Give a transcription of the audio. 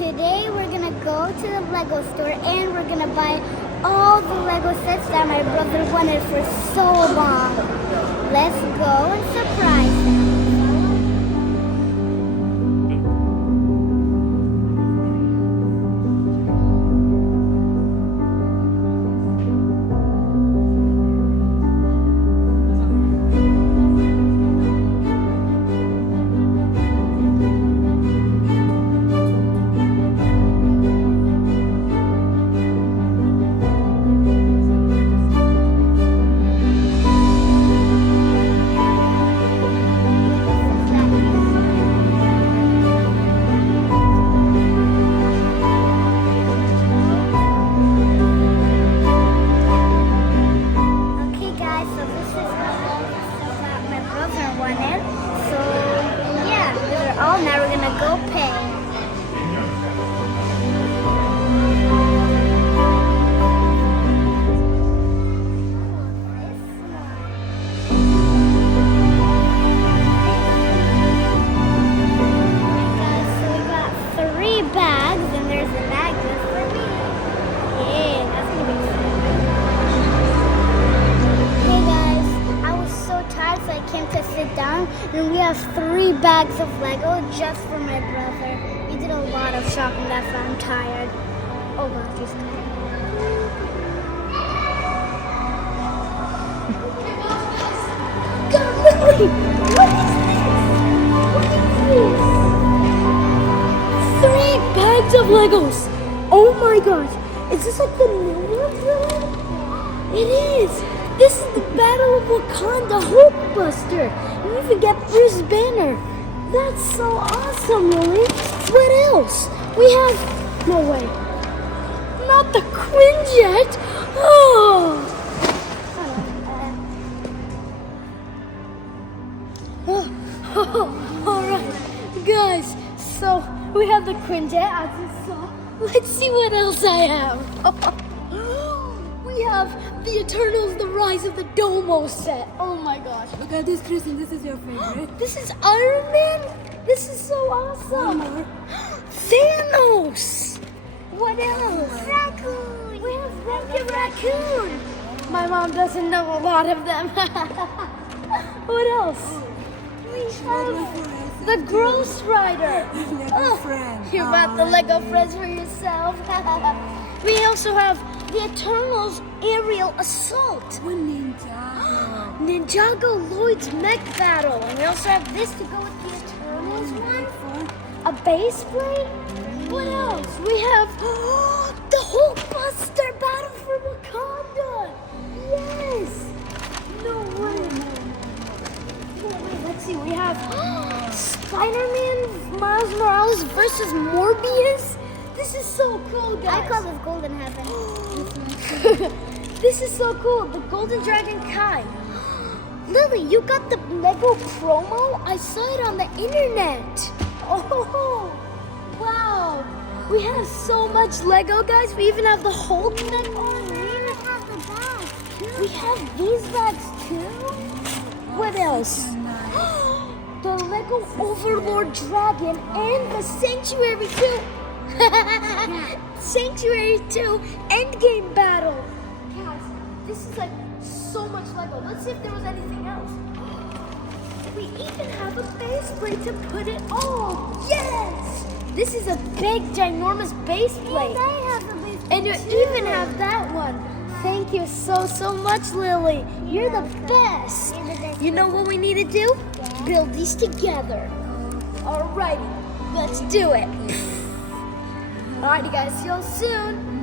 today we're gonna go to the Lego store and we're gonna buy all the Lego sets that my brother wanted for so long. Let's go and surprise him. Now we're gonna go pay. Guys, so we got 3 bags and there's a bag just for me. Yeah, that's gonna be fun. Hey guys, I was so tired so I came to sit down and we have 3 bags of Lego just for my brother. We did a lot of shopping, that's why I'm tired. Oh gosh, he's tired. God, Lily! What is this? 3 bags of Legos! Oh my gosh! Is this like the new one, Lily? It is! This is the Battle of Wakanda Hulkbuster! You even get Bruce Banner! That's so awesome, Lily! What else? We have... No way. Not the Quinjet! Oh! Alright, guys, so we have the Quinjet as you saw. Let's see what else I have. We have the Eternals, the Rise of the Domo set. Oh my gosh. Look at this, Tristan. This is your favorite. This is Iron Man? This is so awesome. Thanos. What else? Raccoon! We have Rocket Raccoon. My mom doesn't know a lot of them. What else? We have the Ghost Rider. Lego friend. You bought the Lego friends for yourself. We also have the Eternals Aerial Assault. Ninjago. Ninjago Lloyd's Mech Battle. And we also have this to go with the Eternals one. A base plate. What else? We have the Hulkbuster Battle for Wakanda. Yes. No way. Let's see. We have Spider-Man Miles Morales versus Morbius. This is so cool, guys. I call this Golden Heaven. This is so cool. The Golden Dragon Kai. Lily, you got the Lego promo? I saw it on the internet. Oh, wow. We have so much Lego, guys. We even have the Hulk mech on. We even have the bags. We have these bags too. What else? The Lego Overlord Dragon and the Sanctuary 2. Sanctuary 2 Endgame Battle. Guys, this is like so much Lego. Let's see if there was anything else. We even have a base plate to put it on. Yes! This is a big, ginormous base plate. And I have a base plate And you even have that one. Thank you so much, Lily. You're the best. You're the best. You know what we need to do? Build these together. Alrighty, let's do it. Alrighty guys, see you all soon.